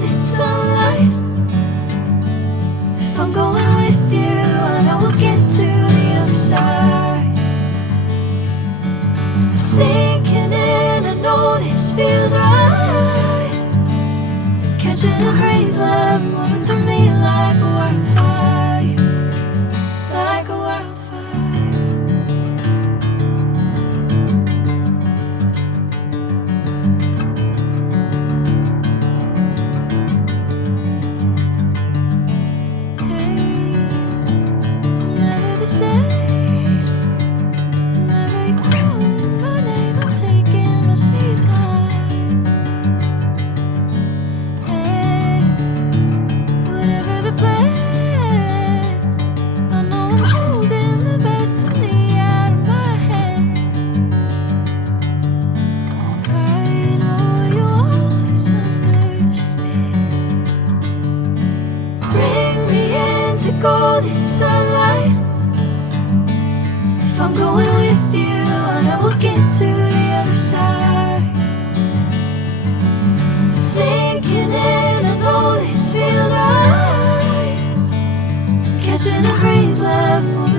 golden sunlight. If I'm going with you, I know we'll get to the other side. Sinking in, I know this feels right. Catching a crazy love moving through me like a wildfire, like a wildfire. The same. Whenever you're calling my name, I'm taking my sweet time. Hey, whatever the plan, I know I'm holding the best of me out of my hand. I know you always understand. Bring me into golden sunlight. If I'm going with you, I know we'll get to the other side. Sinking in, I know this feels right. Catching a crazy love.